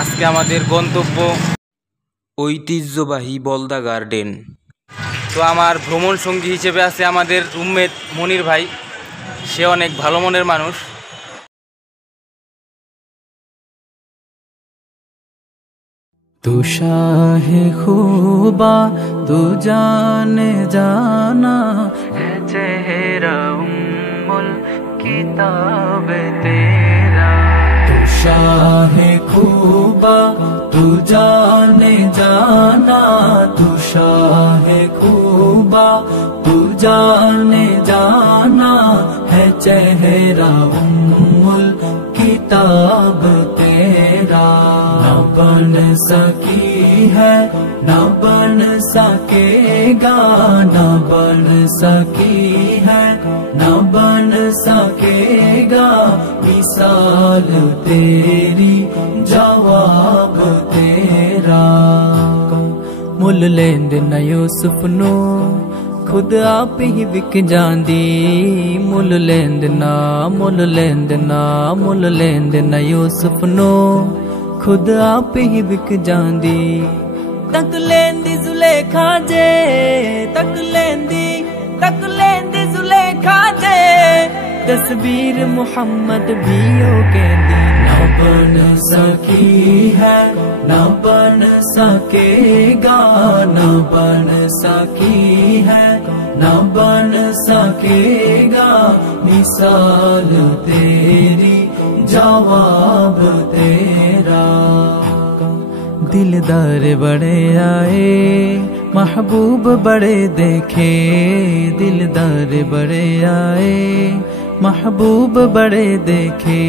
আজকে আমাদের গন্তব্য ঐতিহ্যবাহী বলদা গার্ডেন। তো আমার ভ্রমণ সঙ্গী হিসেবে আছে আমাদের রুমমেট মনির ভাই, সে অনেক ভালো মনের মানুষ। तू शाहे खूबा तू जाने जाना है चेहरा उम्मुल किताब तेरा। तू शाहे खूबा तू जाने जाना, तू शाहे खूबा तू जाने जाना है चेहरा उम्मुल किताब तेरा। न बन सकी है न बन सकेगा, न बन सकी है न बन सकेगा मिसाल तेरी जवाब तेरा। मुल लेंद न यूसुफ नो खुद आप ही विक जांदी, मुल लेंद ना मुल लेंद ना मुल लेंद न यूसुफ नो खुद आप ही विक जांदी। तक लेंदी जुलेखा जे तक लेंदी जुलेखा जे तस्वीर मुहम्मद भी ओ कहंदी। न बन सकी है न बन सकेगा, न बन सकी है न बन सकेगा मिसाल तेरी जवाब तेरा। दिलदार बड़े आए महबूब बड़े देखे, दिलदार बड़े आए महबूब बड़े देखे।